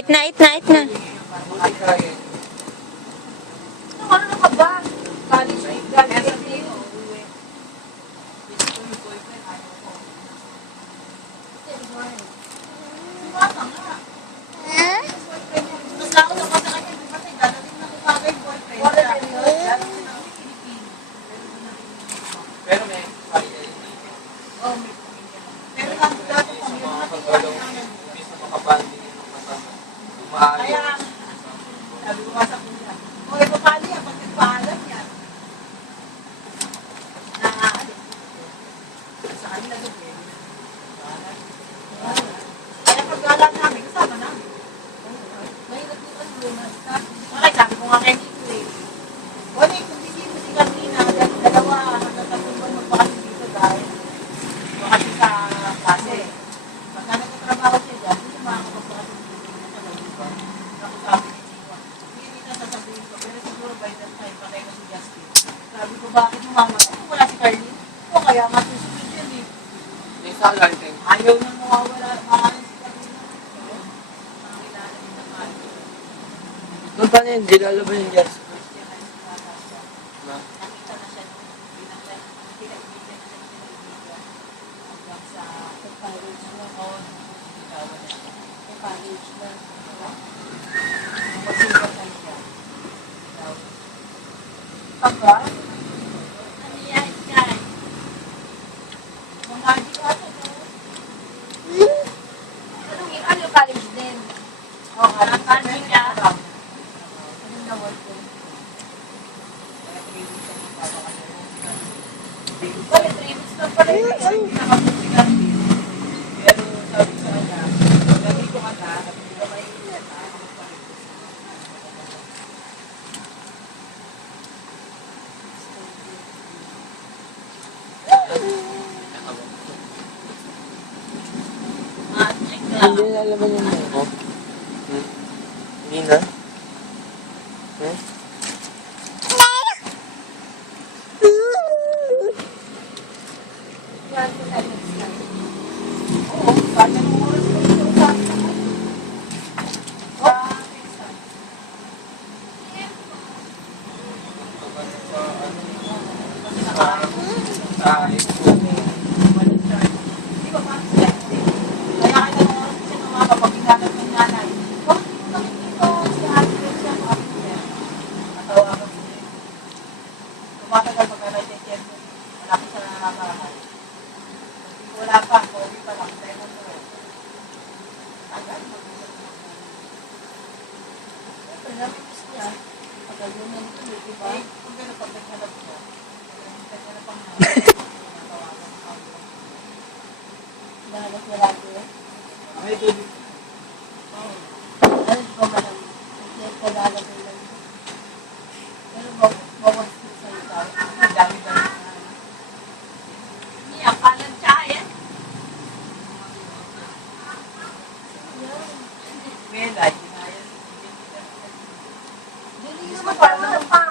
Eat na, eat na, eat na. Ano ka ba? College ay galing. Pero may Pero kandidato pa yun, pagkakalaw, imbis na makabanding ng kasama, umaayos. kaya, sabi ko nga sa kuya, o, paano yan? Pag nagpaalam yan, nakaalis. Sa kanila doon, pwede. Kaya pag-gala namin, kasama namin. Mahirap yung lumas. Okay, sabi ko nga kay Nico eh. O, Nick, kung hindi mo si Carmina, dalawa, hanggang tatlong buwan magpakasin dito dahil bakit sa klase. Pagka nagtatrabaho siya dyan, hindi siya makakapagpakasin dito na sa loob. Ako sabi ni Nico, hindi na sasabihin ko, pero siguro by that time, patay na si Justin. Sabi ko, bakit mo mama? Ano wala si Carlene? O, kaya nga susunod yun eh. May salan din. Ayaw nang mawawala, maaaring si Carlene. Makakilala din na kayo. Doon pa na yun, dilalo ba yung Jers? Na? Nakita na siya nung pinakaibigan na siya ng kaibigan hanggang sa college na ako, nagsigawan na siya. Sa college na. Magsigaw na siya. Pagka? Ano yan, guys? Mga di ka ito, no? Ano college din? Oo, college niya. Anong nawag ko? Wala, 3 weeks lang pala yun. Kasi hindi nakapunti kami. Pero sabi sa kanya, lagi ko ka na, hindi ka mainit. Magic na. Hindi nalaman yung mo. Hindi na? Yan, kung tayo next time. Oo, kaya nung oras ko ito sa akin ako. Sa next time. Kasi nakaayos. Ay, Di ba parang sila hindi? Kaya kaya nung oras ko siya tumama pag ginagawa ng nanay. Bakit dito si Ate siya? Bakit niya? Natawagan ko niya. Tumatagal mag-aray kay Ken. Malapit sa nananabahay. Wala pa, COVID pa lang. Tayo mo ito. Tagal, mag-usap mo. Siyempre, namitis niya. Tagal mo na ito, di ba? Kung gano'n pag naghanap mo, naghanap ang natawagan ka. Nahanap niya lagi eh. may tubig. Oo. Ano, di ba madam? Hindi ko lalagay lang. Pero bawas ko sa ikaw. Ang dami-dami na. Niya, palang tsahin. Melay, ginaya. Dili naman parang